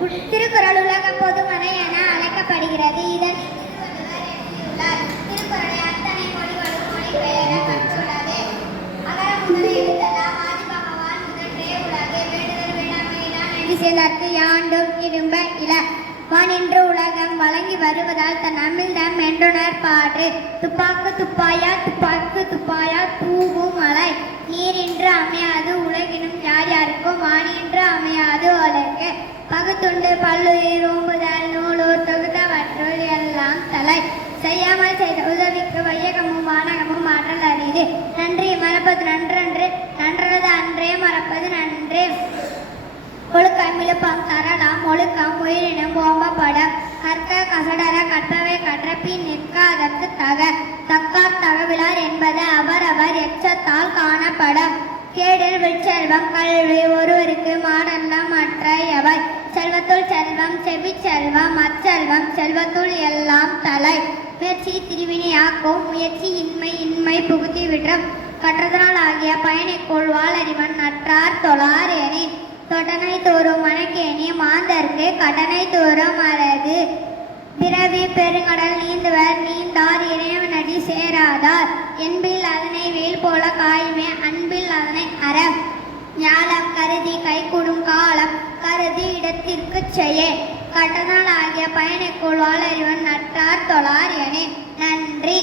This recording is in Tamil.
திருக்குறள் உலக பொதுமறை என அழைக்கப்படுகிறது. இதன் திருக்குறளை அத்தனை மொழிகளும் மொழிபெயர கற்றுள்ளது. அகர முதல எழுத்தெல்லாம் ஆதி பகவான் முதற்றே உலகு வேண்டுதல் வேளாண்மையிலான் நடிசேதற்கு யாண்டும் இரும்ப இல வானின்று உலகம் வழங்கி வருவதால் தன் அமிழ்தம் என்றுணர் பாடு. துப்பாக்கு துப்பாயா துப்பாக்கு துப்பாயா தூவும் மலை நீரின்று அமையாது உலகினும் யார் யாருக்கும் வானின்று அமையாது உலகு. பகுத்துண்டு பல்லுயிர் ஓம்புதல் நூலூர் தொகுத்தவற்றுள் எல்லாம் தலை செய்யாமல் செய்த உதவிக்கு வையகமும் வானகமும் ஆற்றல் அறிது. நன்றி மறப்பது நன்றன்று நன்றது அன்றே மறப்பது நன்றே. ஒழுக்கம் விழுப்பம் தரலாம் ஒழுக்கம் உயிரினும் ஓம்பப்படம் கற்க கசடர கற்றவை கற்றப்பின் நிற்க அதற்கு தக்கார் தகவிலார் என்பது அவரவர் எச்சத்தால் காணப்படும். கேடில் விற்செல்வம் கல்வி ஒருவருக்கு மாடல்ல மற்றையவை செல்வத்துள் செல்வம் செவி செல்வம் அச்செல்வம் செல்வத்துள் எல்லாம் தலை. முயற்சி திருவினையாக்கும் முயற்சி இன்மை புகுத்தி விட்டம் கற்றதனால் ஆகிய பயனைக்குள் வாழறிவன் நற்றார் தொழார் எனி தொடனை தோறும் மணக்கேணி மாந்தர்க்கு கடனை தோறும் அழகு. பிறவி பெருங்கடல் நீந்துவர் நீந்தார் இறைவனடி சேராதார் என்பில் அதனை வேல் போல காயுமே அன்பில் அதனை அறம். ஞாலம் கருதி கைகூடும் காலம் கருதி இடத்திற்கு செய்ய கட்டதனால் ஆகிய பயனைக்குள் வாழறிவன் நற்றார் தொழார் என. நன்றி.